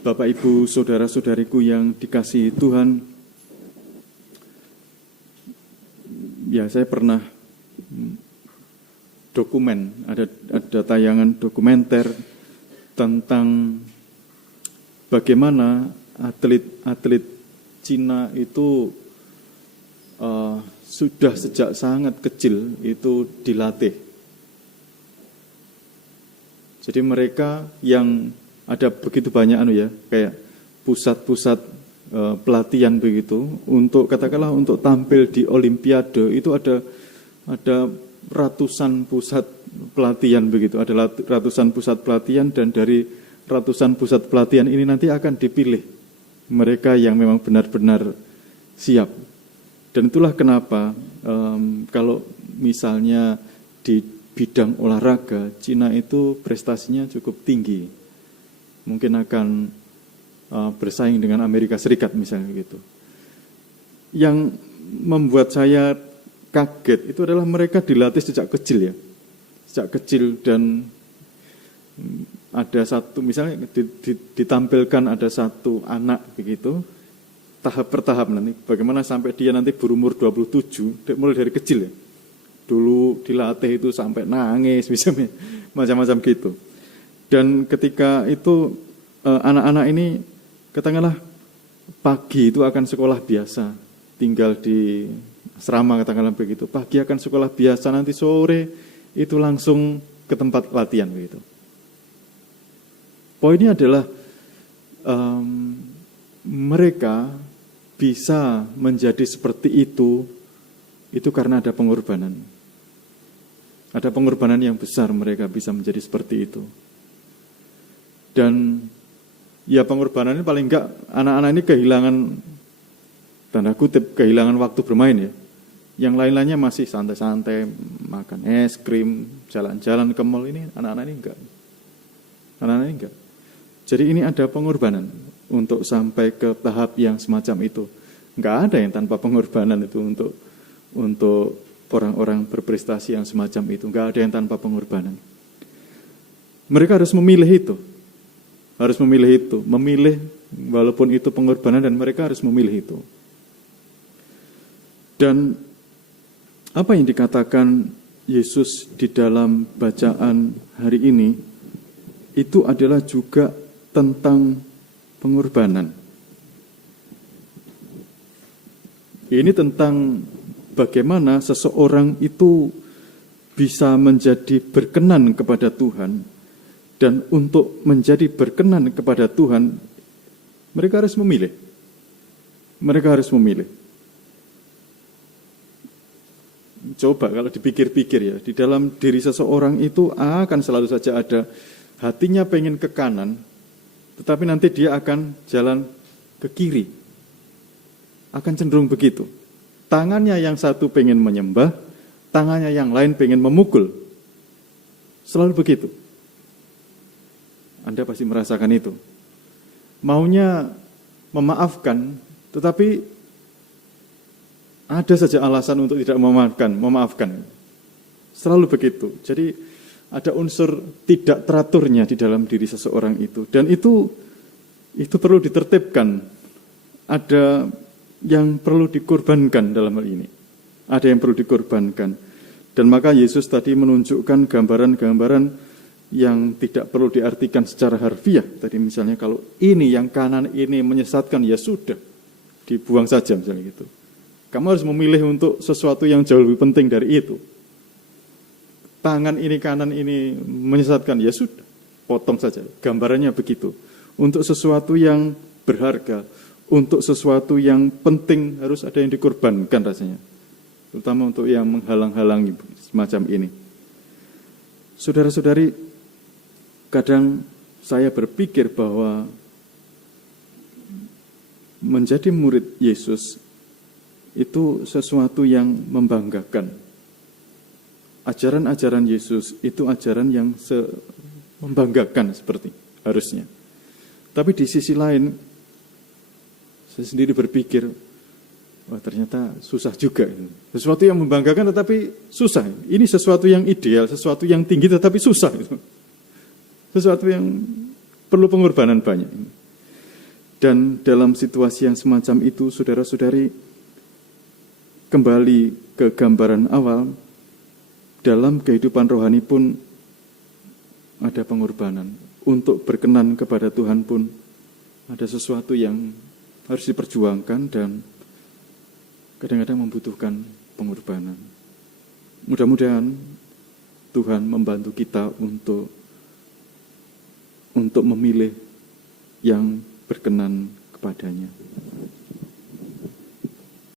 Bapak, Ibu, saudara-saudariku yang dikasihi Tuhan, ya saya pernah ada tayangan dokumenter tentang bagaimana atlet Cina itu sudah sejak sangat kecil itu dilatih. Jadi mereka yang ada begitu banyak kayak pusat-pusat pelatihan begitu untuk katakanlah untuk tampil di Olimpiade itu ada ratusan pusat pelatihan begitu, ada ratusan pusat pelatihan, dan dari ratusan pusat pelatihan ini nanti akan dipilih mereka yang memang benar-benar siap. Dan itulah kenapa kalau misalnya di bidang olahraga Cina itu prestasinya cukup tinggi. Mungkin akan bersaing dengan Amerika Serikat misalnya gitu. Yang membuat saya kaget itu adalah mereka dilatih sejak kecil ya. Sejak kecil, dan ada satu misalnya ditampilkan ada satu anak begitu, tahap per tahap nanti bagaimana sampai dia nanti berumur 27, mulai dari kecil ya. Dulu dilatih itu sampai nangis misalnya, macam-macam gitu. Dan ketika itu anak-anak ini katakanlah pagi itu akan sekolah biasa, tinggal di asrama katakanlah begitu. Pagi akan sekolah biasa, nanti sore itu langsung ke tempat latihan begitu. Poinnya adalah mereka bisa menjadi seperti itu karena ada pengorbanan. Ada pengorbanan yang besar mereka bisa menjadi seperti itu. Dan ya pengorbanan ini paling enggak anak-anak ini kehilangan, tanda kutip, kehilangan waktu bermain ya. Yang lain-lainnya masih santai-santai, makan es krim, jalan-jalan ke mall, ini anak-anak ini enggak. Anak-anak ini enggak. Jadi ini ada pengorbanan untuk sampai ke tahap yang semacam itu. Enggak ada yang tanpa pengorbanan itu untuk orang-orang berprestasi yang semacam itu. Enggak ada yang tanpa pengorbanan. Mereka harus memilih itu. Memilih walaupun itu pengorbanan, dan mereka harus memilih itu. Dan apa yang dikatakan Yesus di dalam bacaan hari ini itu adalah juga tentang pengorbanan. Ini tentang bagaimana seseorang itu bisa menjadi berkenan kepada Tuhan. Dan untuk menjadi berkenan kepada Tuhan, mereka harus memilih. Coba kalau dipikir-pikir ya, di dalam diri seseorang itu akan selalu saja ada hatinya pengen ke kanan, tetapi nanti dia akan jalan ke kiri. Akan cenderung begitu. Tangannya yang satu pengen menyembah, tangannya yang lain pengen memukul. Selalu begitu. Anda pasti merasakan itu. Maunya memaafkan, tetapi ada saja alasan untuk tidak memaafkan. Selalu begitu. Jadi ada unsur tidak teraturnya di dalam diri seseorang itu. Dan itu perlu ditertibkan. Ada yang perlu dikorbankan dalam hal ini. Ada yang perlu dikorbankan. Dan maka Yesus tadi menunjukkan gambaran-gambaran yang tidak perlu diartikan secara harfiah. Tadi misalnya kalau ini yang kanan ini menyesatkan, ya sudah, dibuang saja misalnya gitu. Kamu harus memilih untuk sesuatu yang jauh lebih penting dari itu. Tangan ini kanan ini menyesatkan, ya sudah, potong saja. Gambarannya begitu. Untuk sesuatu yang berharga, untuk sesuatu yang penting harus ada yang dikorbankan rasanya. Terutama untuk yang menghalang-halangi semacam ini. Saudara-saudari, kadang saya berpikir bahwa menjadi murid Yesus itu sesuatu yang membanggakan. Ajaran-ajaran Yesus itu ajaran yang membanggakan seperti harusnya. Tapi di sisi lain, saya sendiri berpikir, wah ternyata susah juga. Sesuatu yang membanggakan tetapi susah. Ini sesuatu yang ideal, sesuatu yang tinggi tetapi susah. Sesuatu yang perlu pengorbanan banyak. Dan dalam situasi yang semacam itu, saudara-saudari, kembali ke gambaran awal, dalam kehidupan rohani pun ada pengorbanan. Untuk berkenan kepada Tuhan pun ada sesuatu yang harus diperjuangkan dan kadang-kadang membutuhkan pengorbanan. Mudah-mudahan Tuhan membantu kita untuk memilih yang berkenan kepadanya.